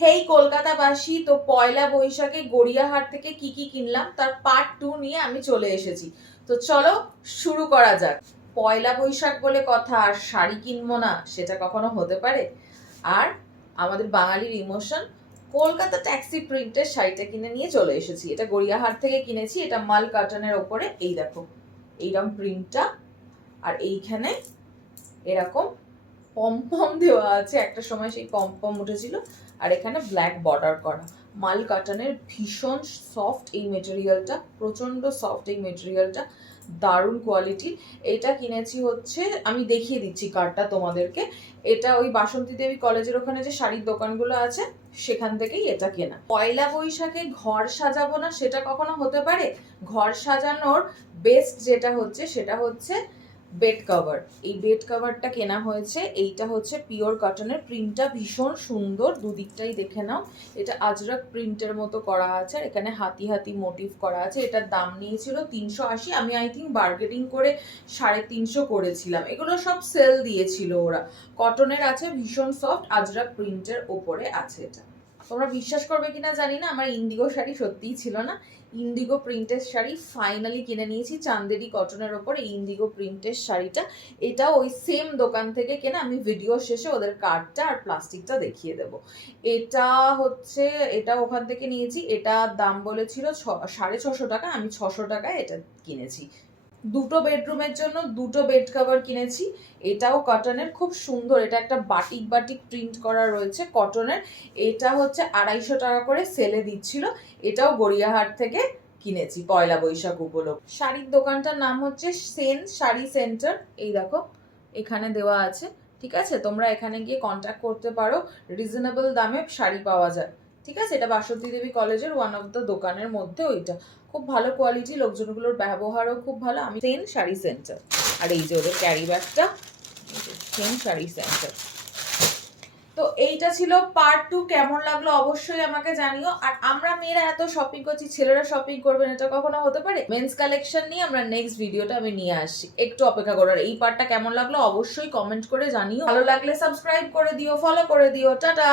হেই কলকাতাবাসী, তো পয়লা বৈশাখে গড়িয়াহাট থেকে কি কি কিনলাম তার পার্ট 2 নিয়ে আমি চলে এসেছি। তো চলো শুরু করা যাক। পয়লা বৈশাখ বলে কথা আর শাড়ি কিনবো না, সেটা কখনো হতে পারে? আর আমাদের বাঙালির ইমোশন, কলকাতা ট্যাক্সি প্রিন্টের শাড়িটা কিনে নিয়ে চলে এসেছি। এটা গড়িয়াহাট থেকে কিনেছি, এটা মাল কাটনের ওপরে। এই দেখো এইরকম প্রিন্টটা, আর এইখানে এরকম পমপম দেওয়া আছে, একটা সময় সেই পমপম উঠেছিল। আর এখানে ব্ল্যাক বর্ডার করা, মাল কাটানের ভীষণ সফট এই মেটেরিয়ালটা, প্রচন্ড সফট এই মেটেরিয়ালটা, দারুণ কোয়ালিটি। এটা কিনেছি হচ্ছে, আমি দেখিয়ে দিচ্ছি কার্ডটা তোমাদেরকে। এটা ওই বাসন্তী দেবী কলেজের ওখানে যে শাড়ির দোকানগুলো আছে সেখান থেকেই এটা কেনা। পয়লা বৈশাখে ঘর সাজাবো না সেটা কখনো হতে পারে? ঘর সাজানোর বেস্ট যেটা হচ্ছে সেটা হচ্ছে বেড কভার। এই বেড কভারটা কেনা হয়েছে, এইটা হচ্ছে পিওর কটনের, প্রিন্টটা ভীষণ সুন্দর, দুদিকটাই দেখে নাও। এটা আজরাক প্রিন্টের মতো করা আছে, আর এখানে হাতি হাতি মোটিভ করা আছে। এটার দাম নিয়েছিল 380, আমি আই থিঙ্ক বার্গেনিং করে 350 করেছিলাম। এগুলো সব সেল দিয়েছিল ওরা। কটনের আছে, ভীষণ সফট, আজরাক প্রিন্টের ওপরে আছে। এটা তোমরা বিশ্বাস করবে কিনা জানি না, আমার ইন্ডিগো শাড়ি সত্যিই ছিল না। ইন্ডিগো প্রিন্টের শাড়ি ফাইনালি কিনে নিয়েছি চান্দেরি কটনের ওপর। ইন্ডিগো প্রিন্টের শাড়িটা, এটা ওই সেম দোকান থেকে কেনা। আমি ভিডিও শেষে ওদের কার্ডটা আর প্লাস্টিকটা দেখিয়ে দেব। এটা হচ্ছে, এটা ওখান থেকে নিয়েছি। এটা দাম বলেছিল 650 টাকা, আমি 600 টাকায় এটা কিনেছি। দুটো বেডরুমের জন্য দুটো বেড কভার কিনেছি। এটাও কটনের, খুব সুন্দর। এটা একটা বাটিক বাটিক প্রিন্ট করা রয়েছে কটনের। এটা হচ্ছে 250 টাকা করে সেলে দিচ্ছিল। এটাও গড়িয়াহাট থেকে কিনেছি পয়লা বৈশাখ উপলক্ষে। শাড়ির দোকানটার নাম হচ্ছে সেন শাড়ি সেন্টার। এই দেখো এখানে দেওয়া আছে, ঠিক আছে? তোমরা এখানে গিয়ে কন্ট্যাক্ট করতে পারো, রিজনেবল দামে শাড়ি পাওয়া যায়, ঠিক আছে? এটা বাসন্তী দেবী কলেজের ওয়ান অফ দ্য দোকানের মধ্যে ওইটা। খুব ভালো কোয়ালিটি, লোকজনগুলোর ব্যবহারও খুব ভালো। আমি সেন শাড়ি সেন্টার, আর এই যে ওদের ক্যারি ব্যাগটা, সেন শাড়ি সেন্টার। তো এইটা ছিল পার্ট 2। কেমন লাগলো অবশ্যই আমাকে জানিও। আর আমরা মেয়েরা এত শপিং করছি, ছেলেরা শপিং করবেন এটা কখনো হতে পারে? মেন্স কালেকশন নিয়ে আমরা নেক্সট ভিডিওটা আমি নিয়ে আসছি, একটু অপেক্ষা করো। আর এই পার্টটা কেমন লাগলো অবশ্যই কমেন্ট করে জানিও। ভালো লাগলে সাবস্ক্রাইব করে দিও, ফলো করে দিও। টাটা।